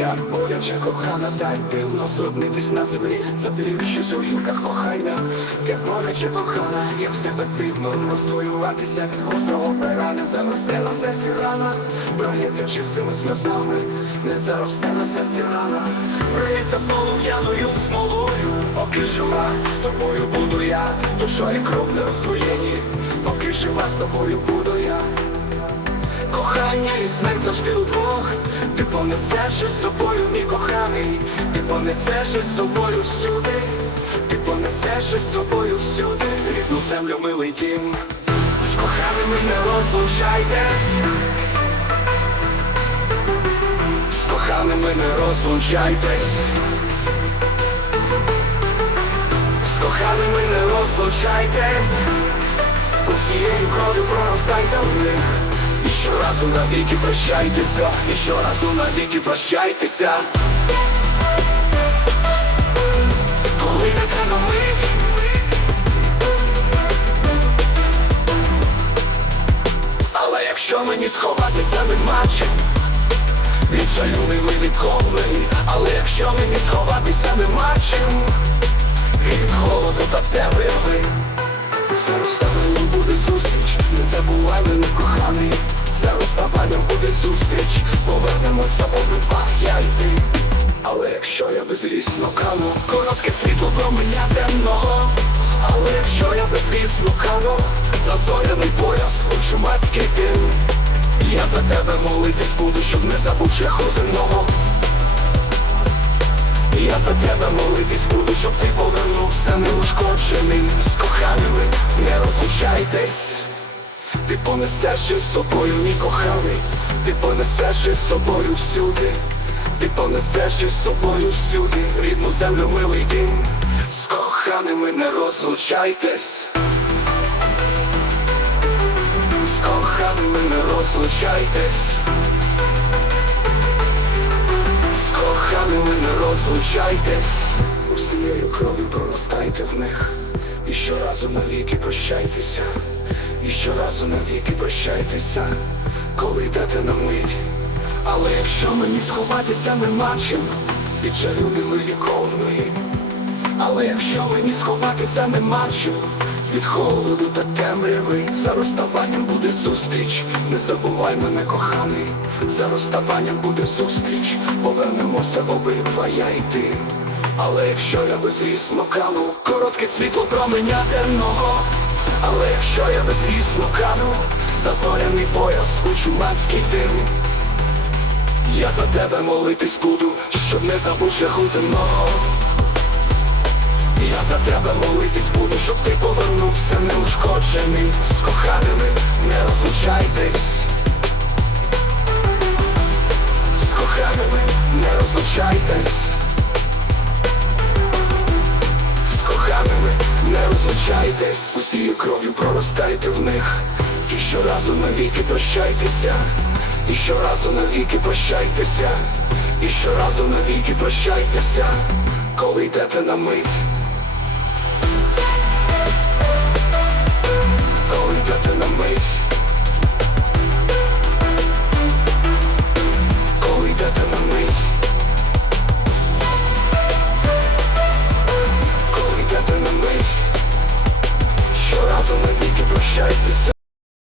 як боляче кохана, дай дивно зробнитись на землі, Задивившись у гілках кохання, як боляче кохана, як все так дивно. Розвоюватися від гострого перани, заросте на серці рана, пролється чистими сльозами, не заросте на серці рана, пролється полум'яною смолою, поки жива з тобою буду я, душа і кров не роздвоєні, поки жива з тобою буду я. Кохання і смерть завжди удвох Ти понесеш із собою, мій коханий. Ти понесеш із собою всюди. Ти понесеш із собою всюди. Рідну землю, милий дім. З коханими не розлучайтесь. З коханими не розлучайтесь. З коханими не розлучайтесь. Усією кров'ю проростайте в них щоразу навіки прощайтеся? І щоразу навіки прощайтеся? Коли йдете на мить. Але якщо мені сховатися нема чим Від жалю не виліковний Але якщо мені сховатися нема чим Від холоду та темряви. За розставанням буде зустріч, не забувай мене коханий, за розставанням буде зустріч, повернемося обидва, я й ти. Але якщо я безвісно кану, коротке світло променя денного. Але якщо я безвісно кану, зазоряний пояс у чумацький дим. Я за тебе молитись буду, щоб не забув шляху земного. Я за тебе молитись буду, щоб ти повернувся неушкоджений з коханими, не розлучайтесь, ти понесеш із собою, мій коханий, ти понесеш із собою всюди, ти понесеш із собою всюди, рідну землю, милий дім, з коханими не розлучайтесь, з коханими не розлучайтесь. З коханими не розлучайтесь, усією кров'ю проростайте в них, і щоразу навіки прощайтеся, і щоразу навіки прощайтеся, коли йдете на мить. Але якщо мені сховатися нема чим, від жалю невиліковної, але якщо мені сховатися нема чим, від холоду та темряви, за розставанням буде зустріч, не забувай мене, коханий, за розставанням буде зустріч, повернемося в обидва я і ти. Але якщо я безвісно кану, коротке світло променя денного, але якщо я безвісно кану, зазоряний пояс у чумацький дим. Я за тебе молитись буду, щоб не забув шляху земного. Я за тебе молитись буду, щоб ти повернувся неушкоджений з коханими, не розлучайтесь. Усією кров'ю проростайте в них. І щоразу навіки прощайтеся. І щоразу навіки прощайтеся. І щоразу навіки прощайтеся. Коли йдете на мить